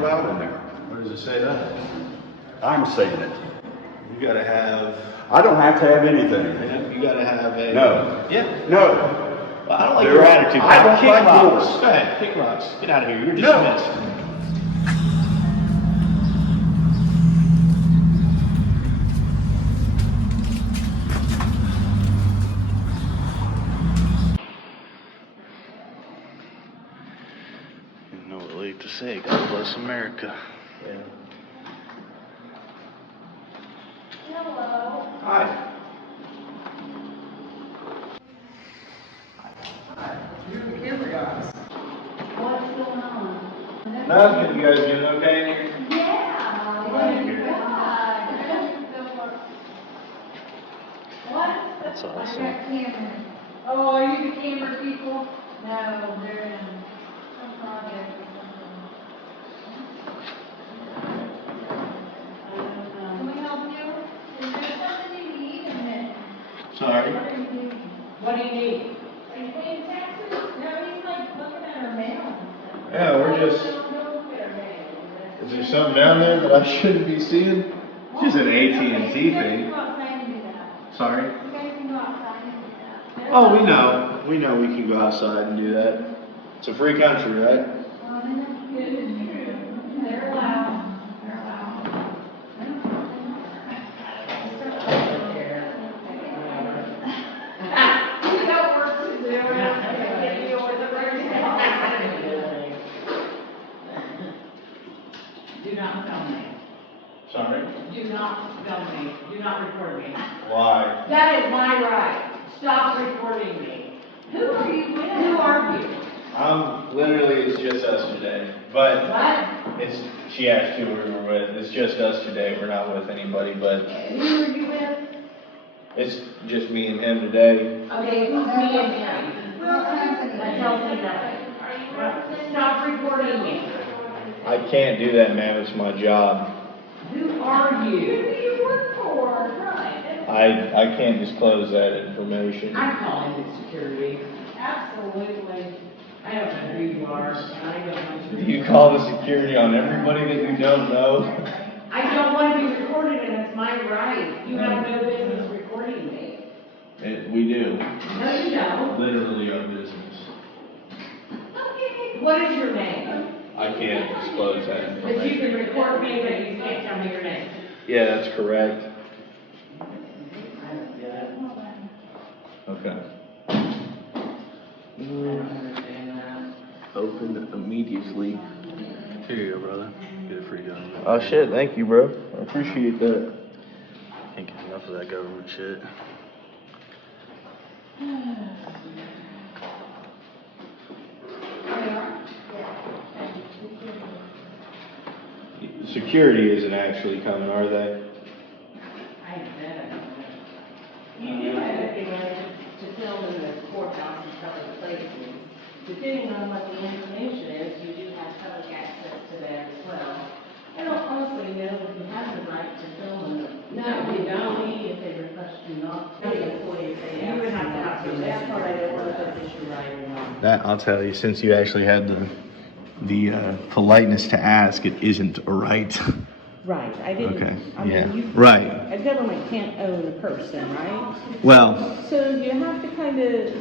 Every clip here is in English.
allowed in there. Where does it say that? I'm saying it. You gotta have. I don't have to have anything. Yeah, you gotta have a. No. Yeah. No. Well, I don't like your attitude. I don't kick like rocks. yours. Go ahead, kick rocks. Get out of here. You're No. dismissed. No relief to say. God bless America. Yeah. Hello. Hi. You're the camera guys. What's going on? Nothing. You guys doing okay in here? Yeah. Glad to hear it. What? That's awesome. I got cameras. Oh, are you the camera people? No, they're in some project or something. Can we help you? Is there something you need? Sorry. What are you doing? What do you need? Are you paying taxes? No, he's like looking at our mail and stuff. Yeah, we're just. Don't look at our mail. Is there something down there that I shouldn't be seeing? It's just an AT&T You guys can thing. go outside and do that. Sorry. You guys can go outside and do that. Oh, we know. We know we can go outside and do that. It's a free country, right? It is true. They're allowed. They're allowed. You got work to do. Do not film me. Sorry. Do not film me. Do not record me. Why? That is my right. Stop recording me. Who are you with? Who are you? Literally, it's just us today. But What? she asked who we were with. It's just us today. We're not with anybody, but Who are you with? it's just me and him today. Okay, who's me and him? Well, I don't think that. Stop recording me. I can't do that, ma'am. It's my job. Who are Who do you? you work for? Right. I can't disclose that information. I'm calling the security. Absolutely. I don't know who you are, and I don't know Do you call the security on everybody that you don't know? I don't want to be recorded, and it's my right. You have no business recording me. We do. No, you don't. Literally our business. What is your name? I can't disclose that But you information. can record me, but you can't tell me your name. Yeah, that's correct. I don't get it. Okay. I don't understand that. Open immediately. Here you go, brother. Get a free gun. Oh shit, thank you, bro. I appreciate that. Can't get enough of that government shit. Security isn't actually coming, are they? I bet. You do have a thing to film in the courthouse and public places. Depending on what the information is, you do have public access to that as well. I don't honestly know if you have the right to film in the. No, you don't. If they request you not. The employees, they you would have to have to. That part I don't know if that's issue right or not. That I'll tell you, since you actually had the politeness to ask, it isn't a right. Right, I didn't. Okay, I mean, yeah, you- right. A government can't own a person, right? Well, So you have to kind of,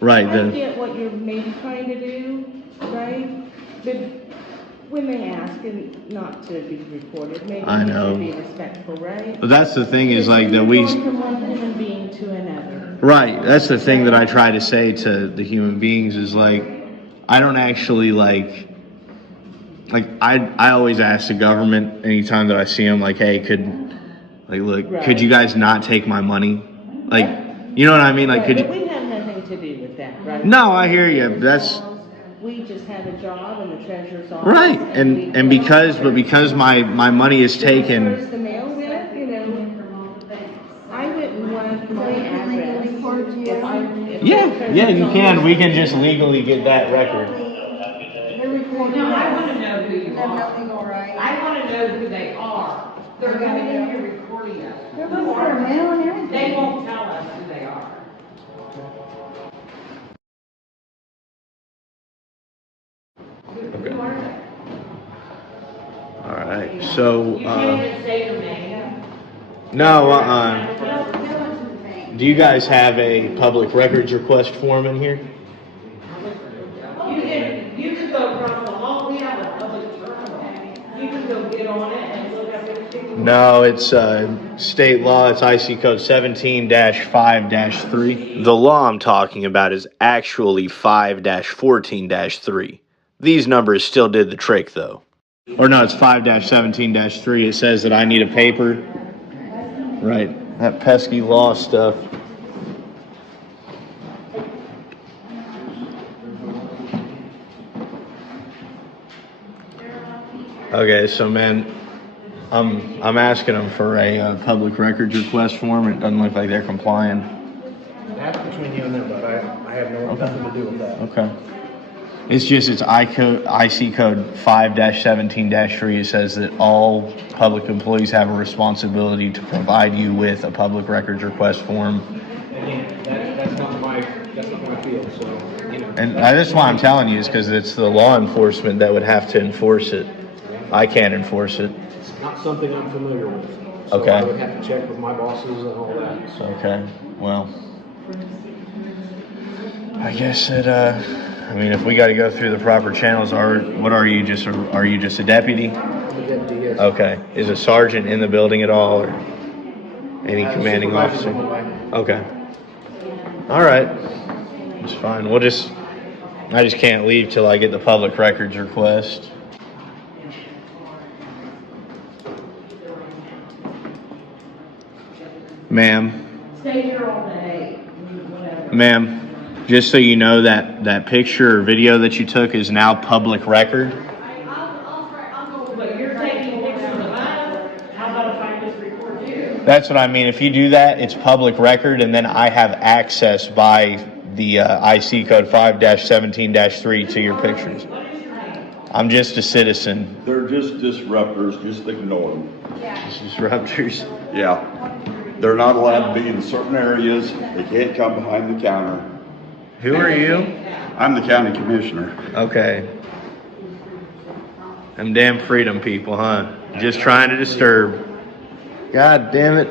right. I get what you're maybe trying to do, right? But when they ask and not to be recorded, maybe I you know. should be respectful, right? But that's the thing is like that You're we. going from one human being to another. Right. That's the thing that I try to say to the human beings is like, I don't actually like I always ask the government anytime that I see them, like, hey, could you guys not take my money? Like, you know what I mean? Like, Right, could but you? we have nothing to do with that, right? No, I hear you. That's We just have a job in the treasurer's office. right. we And because my money is Where's taken. the mail with, you know, I wouldn't want my address. If I- Yeah, you can. We can just legally get that record. No, I want to know who you are. I want to know who they are. They're coming in here recording us. There was their mail and everything. They won't tell us who they are. Who are they? Okay, so, You can't just say your name. no, do you guys have a public records request form in here? You could go across the hall, we have a public terminal. You could go get on it and look up everything. No, it's state law. It's IC code 17-5-3. The law I'm talking about is actually 5-14-3. These numbers still did the trick, though. Or no, it's 5-17-3. It says that I need a paper. Right, that pesky law stuff. Okay, so man, I'm asking them for a public records request form. It doesn't look like they're complying. That's between you and them, but I have nothing to do with that. Okay. It's IC code 5-17-3. It says that all public employees have a responsibility to provide you with a public records request form. Again, that's not my field, so, you know. And that's why I'm telling you is because it's the law enforcement that would have to enforce it. I can't enforce it. It's not something I'm familiar with. So Okay. I would have to check with my bosses and all that, so. Okay, well, I guess that, I mean, if we got to go through the proper channels, what are you, are you just a deputy? The deputy, yes. Okay, is a sergeant in the building at all, or any commanding Supervisor's officer? on the way. Okay, all right, it's fine, I just can't leave till I get the public records request. Ma'am. Stay here all day, whatever. Ma'am, just so you know that picture or video that you took is now public record. But you're taking pictures of us, how about if I just record you? That's what I mean. If you do that, it's public record, and then I have access by the IC code 5-17-3 to your pictures. I'm just a citizen. They're just disruptors, just ignore them. Disruptors. Yeah. They're not allowed to be in certain areas. They can't come behind the counter. Who are you? I'm the county commissioner. Okay. Them damn freedom people, huh? Just trying to disturb. God damn it.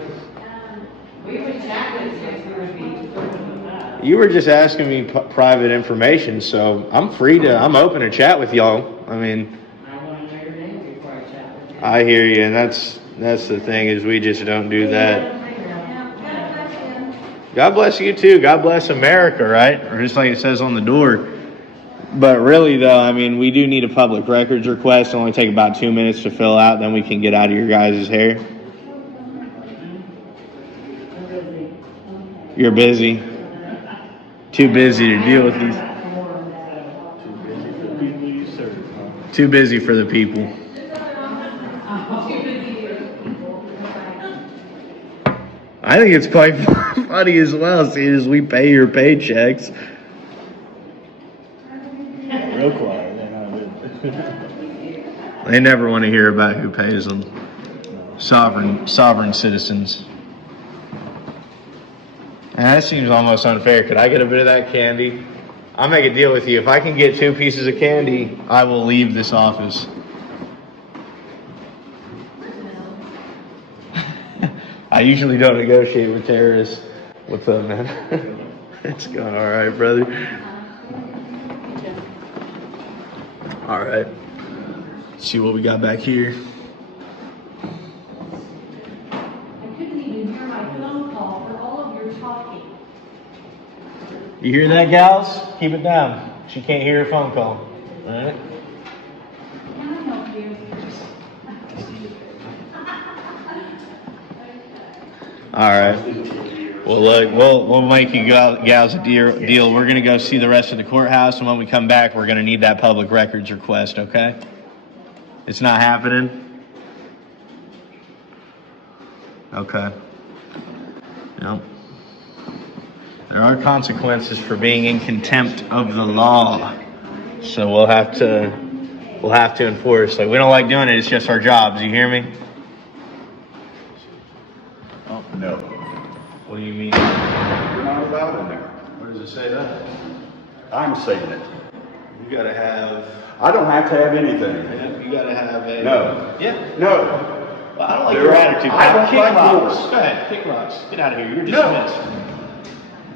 We would chat with you if you would be. You were just asking me private information, so I'm open to chat with y'all. I mean, I want to know your name before I chat with you. I hear you, and that's the thing is we just don't do that. God bless you too. God bless America, right? Or just like it says on the door. But really, though, I mean, we do need a public records request. It'll only take about 2 minutes to fill out. Then we can get out of your guys' hair. You're busy. Too busy to deal with these. Too busy for the people. I think it's quite funny as well, seeing as we pay your paychecks. Real quiet, they're not good. They never want to hear about who pays them. Sovereign citizens. And that seems almost unfair. Could I get a bit of that candy? I'll make a deal with you. If I can get 2 pieces of candy, I will leave this office. I usually don't negotiate with terrorists. What's up, man? It's going all right, brother. All right. Let's see what we got back here. I couldn't even hear my phone call for all of your talking. You hear that, gals? Keep it down. She can't hear her phone call. All right. Can I help you? All right. Well, look, we'll make you gals a deal. We're gonna go see the rest of the courthouse, and when we come back, we're gonna need that public records request. Okay? It's not happening. Okay. Yep. There are consequences for being in contempt of the law, so we'll have to enforce. Like, we don't like doing it. It's just our jobs. You hear me? Oh, no. What do you mean? You're not allowed in there. Where does it say that? I'm saying it. You gotta have. I don't have to have anything. You gotta have a. No. Yeah. No. Well, I don't like There your are- attitude. I don't Kick like rocks. yours. Go ahead, kick rocks. Get out of here. You're No.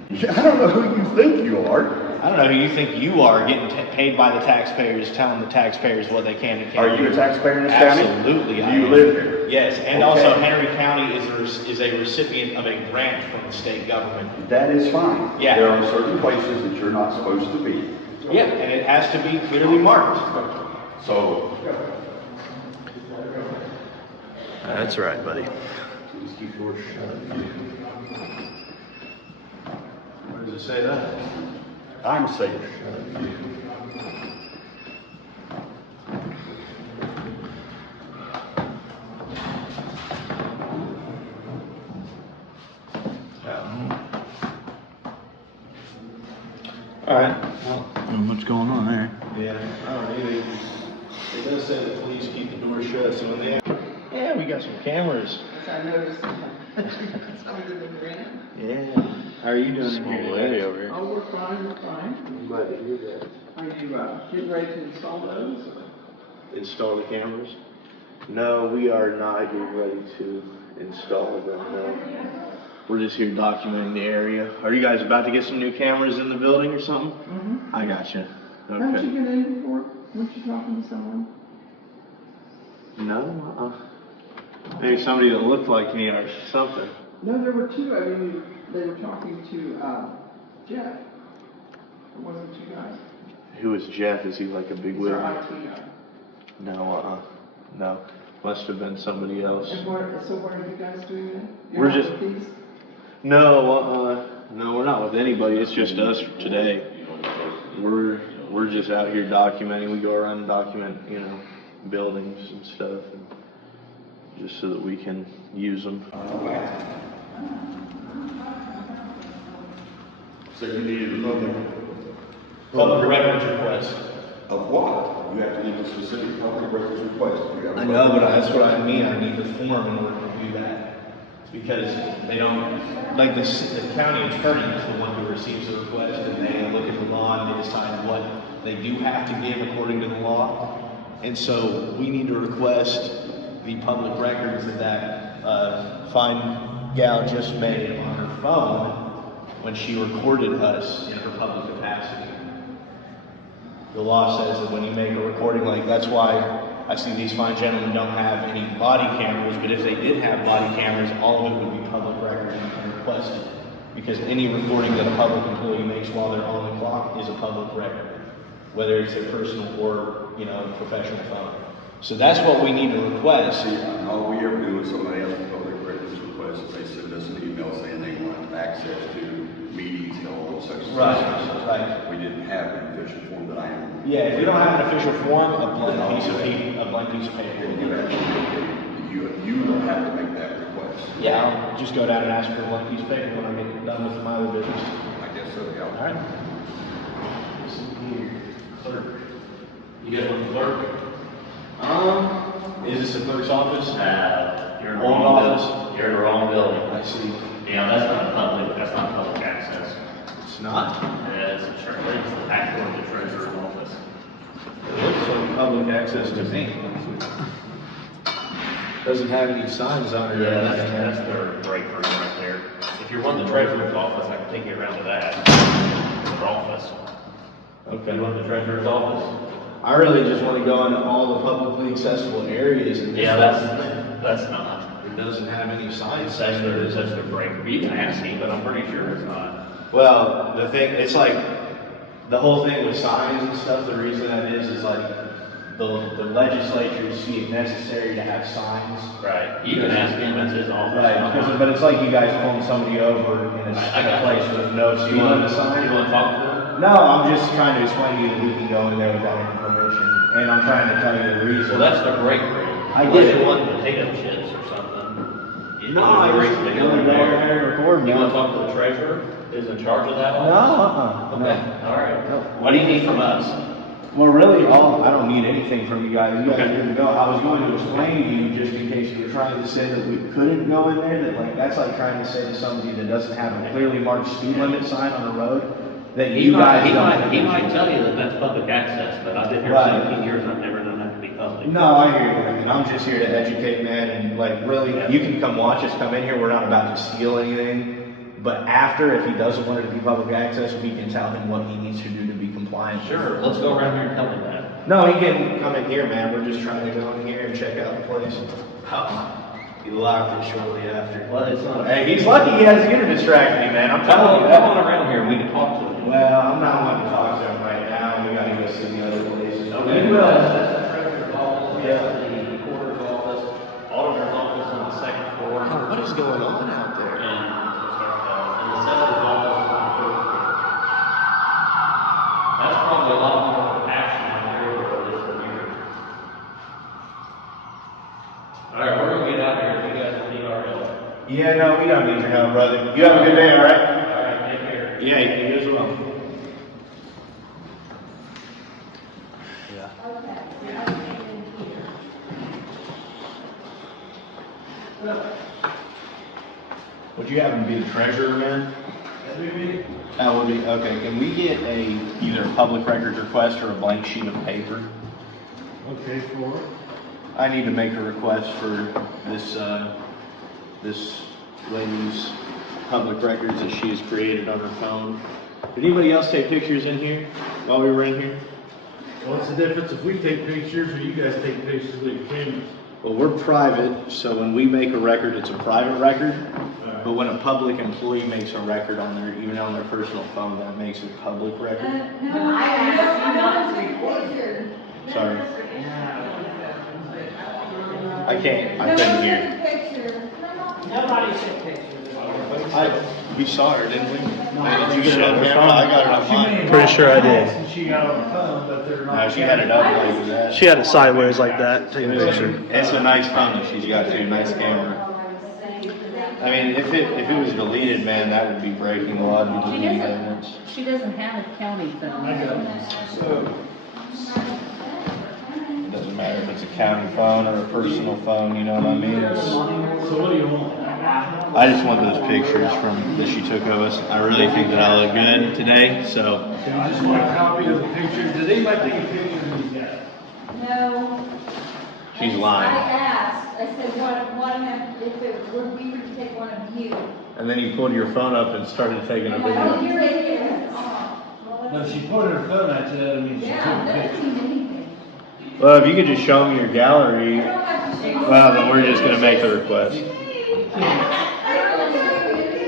dismissed. I don't know who you think you are. I don't know who you think you are, getting paid by the taxpayers, telling the taxpayers what they can and can't Are you do. a taxpayer in this county? Absolutely, Do I you am. live here? Yes, and Okay. also Henry County is a recipient of a grant from the state government. That is fine. Yeah. There are certain places that you're not supposed to be. Yeah, and it has to be clearly marked. So. That's right, buddy. Where does it say that? I'm safe. All right. Well, What's going on there? yeah, I don't know. It does say the police keep the door shut, so when they. Yeah, we got some cameras. I noticed some of them grinning. Yeah. How are you doing? Small lady over here. Oh, we're fine, we're fine. I'm glad to hear that. Are you getting ready to install those? Install the cameras? No, we are not getting ready to install them. No. We're just here documenting the area. Are you guys about to get some new cameras in the building or something? Mm-hmm. I gotcha. Haven't Okay. you been in before? Weren't you talking to someone? No, maybe somebody that looked like me or something. No, there were two. I mean, they were talking to Jeff. Or wasn't it you guys? Who is Jeff? Is he like a big He's wheel? our IT guy. No, no. Must have been somebody else. And so what are you guys doing then? We're You're not just- with these? No, no, we're not with anybody. It's just us today. We're just out here documenting. We go around and document, buildings and stuff, and just so that we can use them. So you needed another. Public records request. Of what? You have to leave a specific public records request. You have a- I know, but that's what I mean. I need the form in order to do that. Because they don't, like the county attorney is the one who receives the request, and they look at the law and they decide what they do have to give according to the law. And so we need to request the public records that fine gal just made on her phone when she recorded us in her public capacity. The law says that when you make a recording, that's why I see these fine gentlemen don't have any body cameras, but if they did have body cameras, all of it would be public record and requested. Because any recording that a public employee makes while they're on the clock is a public record, whether it's their personal or, professional phone. So that's what we need to request. See, all we ever do is somebody else with public records request, they send us an email saying they want access to meetings held on such and such. Right. We didn't have an official form that I am. Yeah, if we don't have an official form, a blank piece of paper will You do have it. you will have to make that request. Yeah, I'll just go down and ask for a blank piece of paper when I get done with my other business. I guess so, yeah. All right. Clerk. You guys want the clerk? Is this the clerk's office? You're in the Old wrong office? building. You're in the wrong building. I see. Yeah, that's not public access. It's not? It's the actual the treasurer's office. It looks like public access to me. Doesn't have any signs on it or Yeah, anything. that's their break room right there. If you run the treasurer's office, I can take you around to that. Their office. Okay. You run the treasurer's office? I really just want to go into all the publicly accessible areas and Yeah, that's not. it doesn't have any signs. That's their break room. You can ask me, but I'm pretty sure it's not. Well, it's like the whole thing with signs and stuff. The reason that is like the legislature see it necessary to have signs. Right. You can ask him, it's his office. Right. But it's like you guys pulling somebody over in a place with no speed limit sign. You want to talk to them? No, I'm just trying to explain to you that we can go in there without any permission, and I'm trying to tell you the reason. Well, that's their break room. I get Unless it. you want potato chips or something. No, I just to want to go in go in there. there and record. You want to talk to the treasurer? Who's in charge of that No, office? Okay, all right. What do you need from us? Well, really, I don't need anything from you guys. You guys Okay. are good to go. I was going to explain to you, just in case you were trying to say that we couldn't go in there, that's like trying to say to somebody that doesn't have a clearly marked speed limit sign on the road, that you guys don't. He might tell you that that's public access, but I've been here Right. 17 years, I've never known that to be public like. No, I hear you, and I'm just here to educate, man, and like really, you can come watch us come in here. We're not about to steal anything, but after, if he doesn't want it to be public access, we can tell him what he needs to do to be compliant. Sure, let's go around here and tell him that. No, he can come in here, man. We're just trying to go in here and check out the place. He locked it shortly after. Well, it's not. Hey, he's lucky he has the internet distracted me, man. I'm telling you Come on that. around here, we can talk to him. Well, I'm not wanting to talk to him right now. We gotta go see the other places. Okay, well, that's the treasurer's office, the recorder's office, auditor's office on the second floor. What is going on out there? And the assessor's office on the first floor. That's probably a lot more action on here than this one here. All right, we're gonna get out here if you guys need our help. Yeah, no, we don't need your help, brother. You have a good day, all right? All right, take care. Yeah, you as well. Would you happen to be the treasurer, man? That would be, okay, can we get either a public records request or a blank sheet of paper? Okay, for it. I need to make a request for this lady's public records that she has created on her phone. Did anybody else take pictures in here while we were in here? What's the difference if we take pictures or you guys take pictures with your cameras? Well, we're private, so when we make a record, it's a private record. But when a public employee makes a record on their, even on their personal phone, that makes it a public record. No, I took a picture. Sorry. I couldn't hear. Nobody took pictures. We saw her, didn't we? Did you get it on camera? I got it on mine. Pretty sure I did. She got on the phone, but they're not. No, she had it up like that. She had it sideways like that, take a picture. It's a nice phone that she's got too, nice camera. I mean, if it was deleted, man, that would be breaking the law to delete evidence. She doesn't have a county phone. I got it. It doesn't matter if it's a county phone or a personal phone, you know what I mean? So what do you want? I just want those pictures that she took of us. I really think that I look good today, so. You just want a copy of the pictures? Did anybody take a picture of these guys? No. She's lying. I asked, I said, if it were we were to take one of you. And then you pulled your phone up and started taking a Oh, video. you're right here. No, she put her phone out to that, I mean, she took Yeah, a that picture. doesn't mean anything. Well, if you could just show me your gallery, I don't have to show you. well, then we're just gonna make the request. I don't have to show you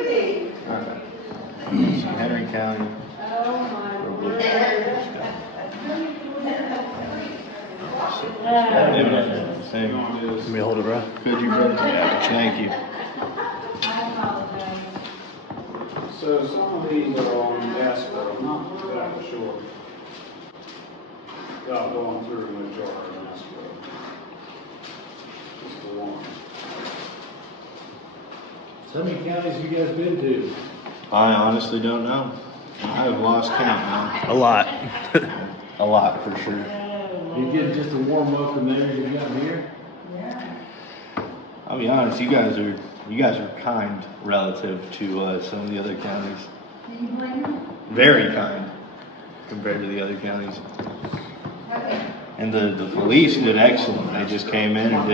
anything. Henry County. Oh, my word. Same. Let me hold it, bro. Could you, brother? Thank you. I apologize. So some of these are on desk, that for sure. Without going through the majority of this, just the one. So many counties you guys been to? I honestly don't know. I have lost count now. A lot. A lot, for sure. You get just a warm welcome there as you got here? I'll be honest, you guys are kind relative to some of the other counties. Do you blame me? Very kind compared to the other counties. Okay. And the police did excellent. They just came in and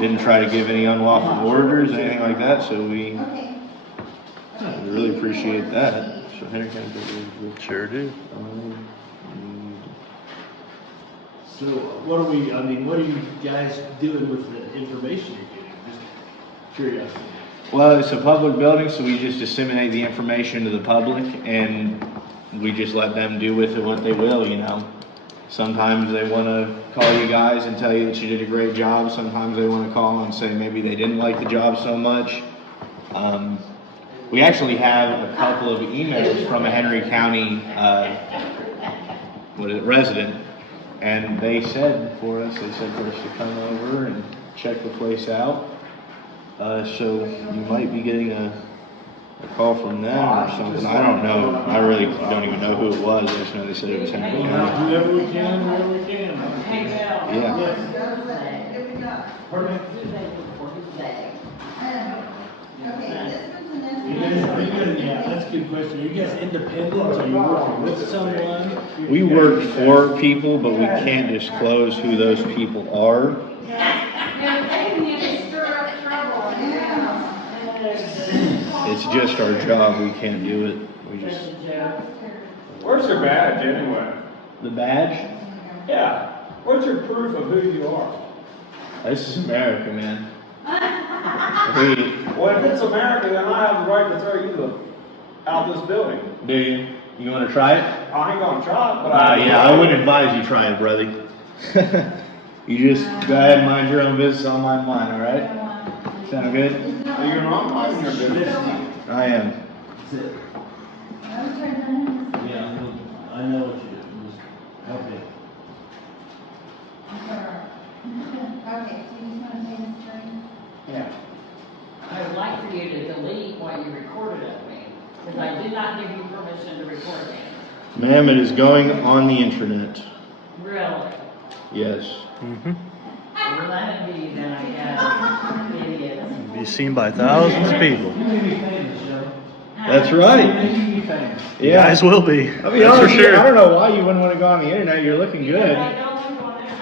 didn't try to give any unlawful orders, anything like that. So we Okay. really appreciate that. So Henry County Sure do. So what are you guys doing with the information you're getting? Just curiosity. Well, it's a public building, so we just disseminate the information to the public, and we just let them do with it what they will, you know. Sometimes they want to call you guys and tell you that you did a great job. Sometimes they want to call and say maybe they didn't like the job so much. We actually have a couple of emails from a Henry County resident, and they said for us to come over and check the place out. So you might be getting a call from them or something. I don't know. I really don't even know who it was. I just know they said it was Henry County. Whoever we can. Hey, Bill. Yeah. Here we go. Pardon me? Okay, this one's an Yeah, that's a good question. Are you guys independent? Are you working with someone? We work for people, but we can't disclose who those people are. They're paying you to stir up trouble, It's just our job. We can't do it. We just Where's your badge anyway? the badge. Yeah. What's your proof of who you are? This is America, man. Well, if it's America, then I have the right to throw you out this building. Do you? You want to try it? I ain't gonna try it, but I. Yeah, I wouldn't advise you try it, brother. You just go ahead and mind your own business. I'll mind mine. All right? Sound good? You're not minding your business. I am. That's it. Yeah, I know what you do. Just help you. Okay, so you just want to say this during? Yeah. I would like for you to delete what you recorded of me, because I did not give you permission to record me. Ma'am, it is going on the internet. Really? Yes. Well, let it be then, I guess. Idiots. Be seen by thousands of people. You may be famous, Joe. That's right. You may be famous. You guys will be. I'll be That's honest for with you, sure. I don't know why you wouldn't want to go on the internet. You're looking Because good. I don't want to go on there,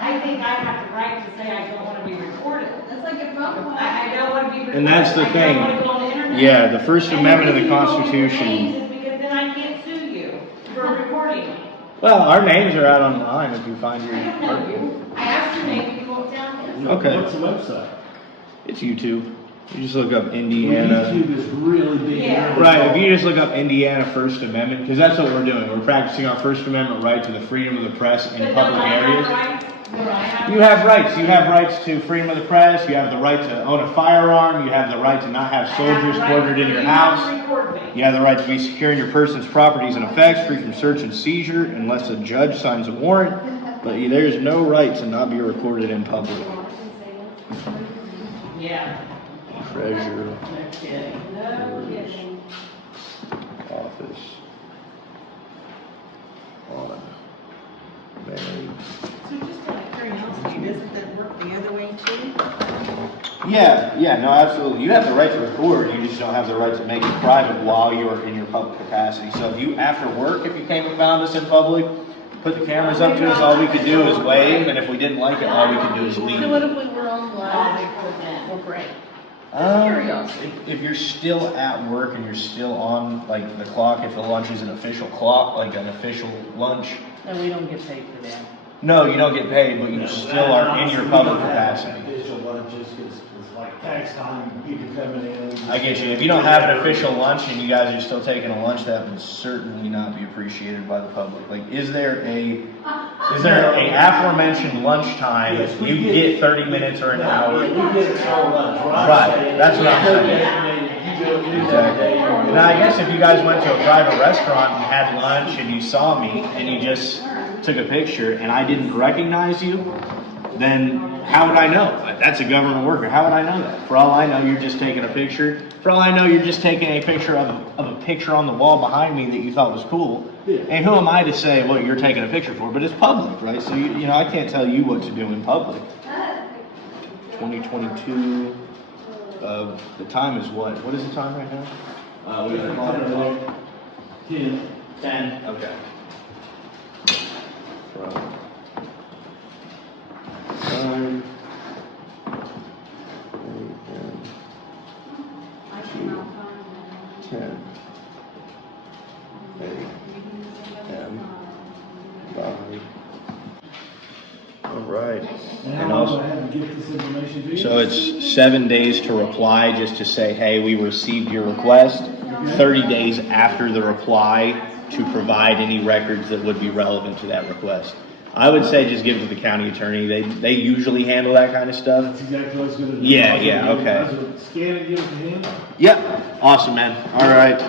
I think I have the right to say I don't want to be recorded. That's like a phone call. I don't want to be recorded. And that's the I thing. don't want to go on the internet. Yeah, the First And Amendment of the reason you told me your Constitution. names is because then I can't sue you for recording me. Well, our names are out on the line if you find your. I don't know you. I asked your name, you won't tell me. Okay. What's the website? It's YouTube. You just look up Well, Indiana. YouTube is really big. Yeah. Right, if you just look up Indiana First Amendment, because that's what we're doing. We're practicing our First Amendment right to the freedom of the press in But public don't I have areas. rights? Don't I have You have rights. You have rights to freedom of the press. You have the right to own a firearm. You have the right to not have soldiers quartered in your house. You have the right to be secure in your person's properties and effects, free from search and seizure, unless a judge signs a warrant. But there is no right to not be recorded in public. Yeah. Treasurer, No kidding. No kidding. office, on, married. So just out of curiosity, doesn't that work the other way too? Yeah, no, absolutely. You have the right to record, you just don't have the right to make it private while you're in your public capacity. So if you, after work, if you came and found us in public, put the cameras up to us, all we could do is wave, and if we didn't like it, all we could do is leave. So what if we were on live or break? Curiosity. If you're still at work and you're still on like the clock, if the lunch is an official clock, like an official lunch, And we don't get paid for that. no, you don't get paid, but you still are in your public capacity. Official lunches, because it's like tax time, people coming in. I get you. If you don't have an official lunch and you guys are still taking a lunch, that would certainly not be appreciated by the public. Like, is there a aforementioned lunchtime, Yes, we you get 30 minutes or an hour? We get an hour lunch, right? Right, that's what I'm saying. Exactly. And I guess if you guys went to a private restaurant and had lunch and you saw me and you just took a picture and I didn't recognize you, then how would I know? That's a government worker. How would I know that? For all I know, you're just taking a picture. For all I know, you're just taking a picture of a picture on the wall behind me that you thought was cool. Yeah. And who am I to say what you're taking a picture for? But it's public, right? So, you know, I can't tell you what to do in public. 2022, the time is what? What is the time right now? We got 10. 10. Okay. From time 10 a.m. by. All right. And And how long also, do I have to get this information to you? so it's 7 days to reply, just to say, hey, we received your request. 30 days after the reply to provide any records that would be relevant to that request. I would say just give it to the county attorney. They usually handle that kind of stuff. That's exactly what I was gonna do. Yeah, okay. I was gonna scan it, give it to him. Yep. Awesome, man. All right.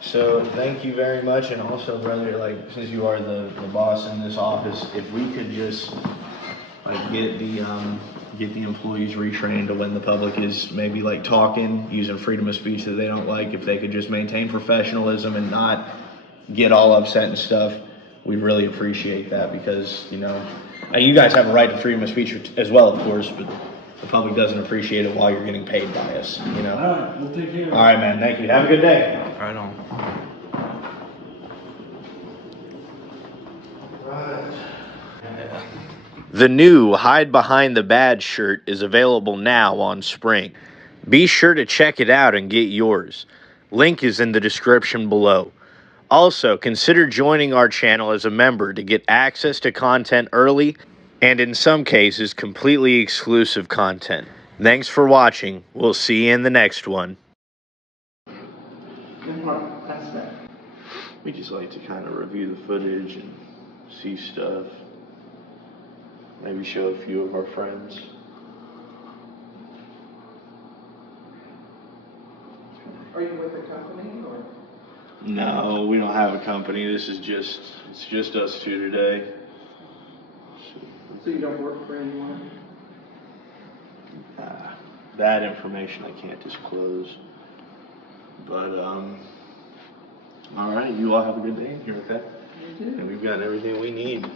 So thank you very much. And also, brother, like, since you are the boss in this office, if we could just like get the employees retrained to when the public is maybe like talking, using freedom of speech that they don't like, if they could just maintain professionalism and not get all upset and stuff, we really appreciate that, because, you know, and you guys have a right to freedom of speech as well, of course, but the public doesn't appreciate it while you're getting paid by us, you know? All right, we'll take care of it. All right, man, thank you. Have a good day. Right on. The new Hide Behind the Badge shirt is available now on Spring. Be sure to check it out and get yours. Link is in the description below. Also, consider joining our channel as a member to get access to content early and in some cases, completely exclusive content. Thanks for watching. We'll see you in the next one. In what aspect? We just like to kind of review the footage and see stuff. Maybe show a few of our friends. Are you with a company or? No, we don't have a company. It's just us two today. So you don't work for anyone? That information I can't disclose. But, all right, you all have a good day. You're okay? You do. And we've got everything we need.